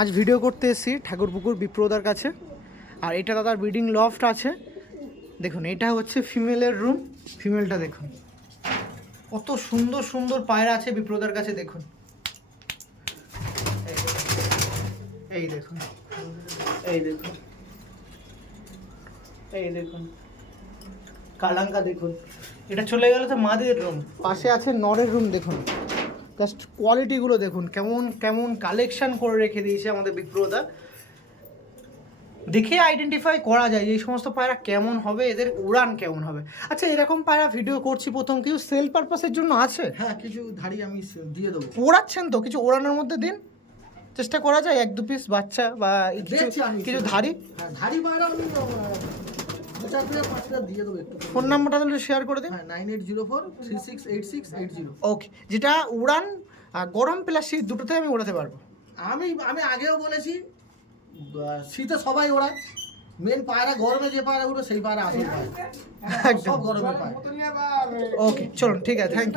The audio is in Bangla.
আজ ভিডিও করতে এসেছি ঠাকুরপুকুর বিপ্রদার কাছে। আর এটা দাদার ব্রিডিং লফট আছে। দেখুন এটা হচ্ছে ফিমেলের রুম। ফিমেলটা দেখুন কত সুন্দর সুন্দর পায়রা আছে বিপ্রদার কাছে। দেখুন এই দেখুন এই দেখুন এই দেখুন কালাঙ্কা দেখুন। এটা চলে গেল তো মাদের রুম। পাশে আছে নরের রুম। দেখুন জাস্ট কোয়ালিটিগুলো দেখুন, কেমন কেমন কালেকশন করে রেখে দিয়েছে আমাদের বিপ্রদা। দেখে আইডেন্টিফাই করা যায় যে এই সমস্ত পায়রা কেমন হবে, এদের উড়ান কেমন হবে। আচ্ছা এরকম পায়রা ভিডিও করছি প্রথম, কিছু সেল পারপাসের জন্য আছে? হ্যাঁ, কিছু ধাড়ি আমি দিয়ে দেবো। ওড়াচ্ছেন তো? কিছু ওড়ানোর মধ্যে দিন, চেষ্টা করা যায় এক দু পিস বাচ্চা বা কিছু ধাড়ি। হ্যাঁ, ধাড়ি পায়রা আমি 2-4-5 দিয়ে দেবো। একটু ফোন নাম্বারটা তাহলে শেয়ার করে দিন। হ্যাঁ, 9804368680। ওকে, যেটা উড়ান গরম প্লাস শীত দুটোতে আমি ওড়াতে পারবো। আমি আগেও বলেছি, শীতে সবাই ওড়ায়, মেন পায়রা গরমে যে পায়রা উঠবে সেই পায়রা আসল পায়রা, সব গরমে পায়। ওকে চলুন, ঠিক আছে, থ্যাংক ইউ।